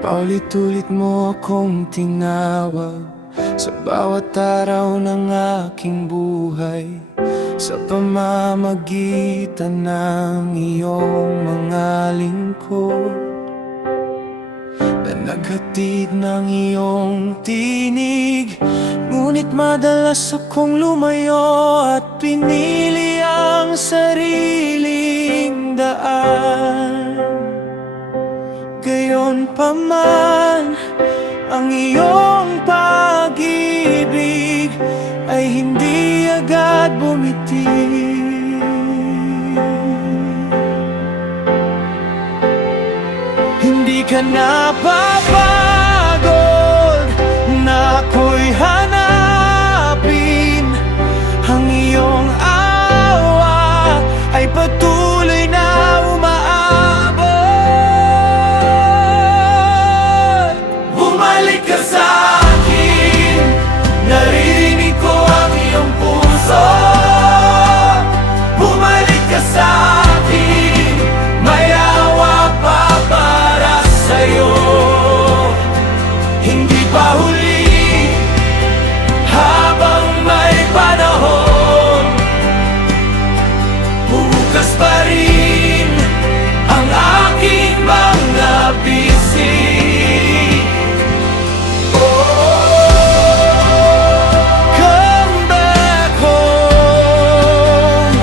Paulit-ulit mo akong tinawag sa bawat araw ng aking buhay, sa pamamagitan ng iyong mga lingkod na naghatid ng iyong tinig. Ngunit madalas akong lumayo at pinili ang sariling daan. Gayon pa man, ang iyong pag-ibig ay hindi agad bumiti. Hindi ka napapagod na ako'y hanapin. Ang iyong awa ay patuloy na umaabot. Bumalik ka sa akin, naririnig ko ang iyong puso. Bumalik ka sa akin, may awa pa para sa'yo. Hindi pa huli, habang may panahon, bukas pa rin ang aking mga bisig. Come back home.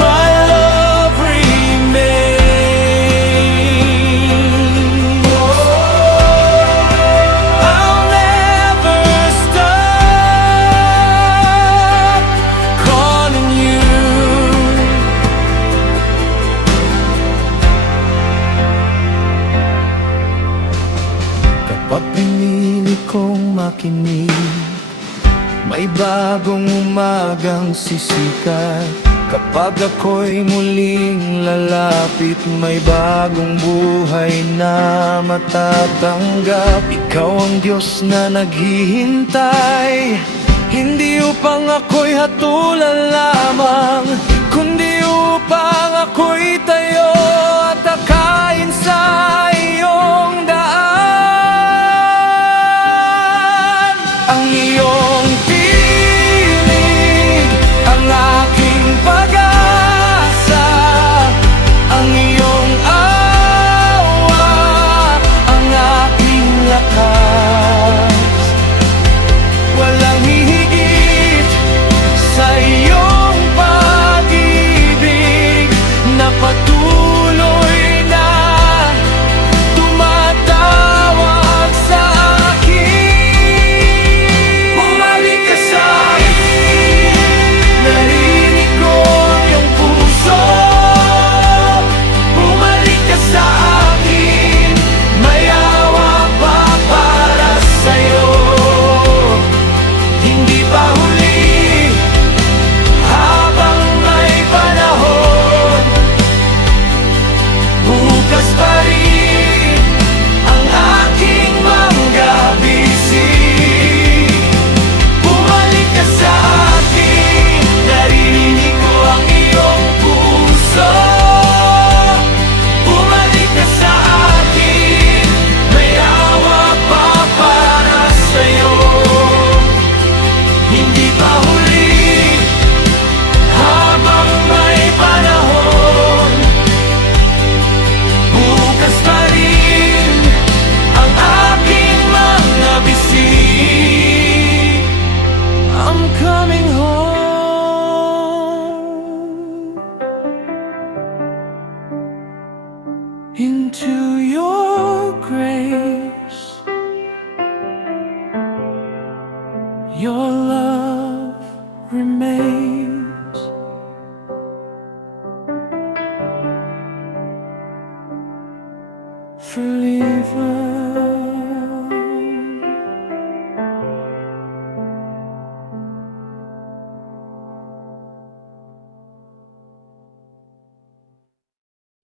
My love remains. I'll never stop calling you. Kapag pinili kong makinig, may bagong umagang sisikat. Kapag ako'y muling lalapit, may bagong buhay na matatanggap. Ikaw ang Diyos na naghihintay, hindi upang ako'y hatulan lamang, kundi upang ako'y tayo at akayin sa iyong daan. Ang iyong tinig, ang aking pag-asa. Ang iyong awa, ang aking lakas. Walang hihigit sa iyong pag-ibig na patuloy na tumatawag sa akin. Bumalik ka sa akin, narinig ko ang iyong puso. Bumalik ka sa akin, may awa pa para sa'yo. Hindi pa huli, habang may panahon, bukas pa rin ang aking mga bisig. Bumalik ka sa akin, naririnig ko ang iyong puso. Bumalik ka sa akin, may awa pa para sa'yo. Hindi pa huli, habang may panahon, bukas pa rin ang aking mga bisig. I'm coming home into your grace. Your love remains. Freely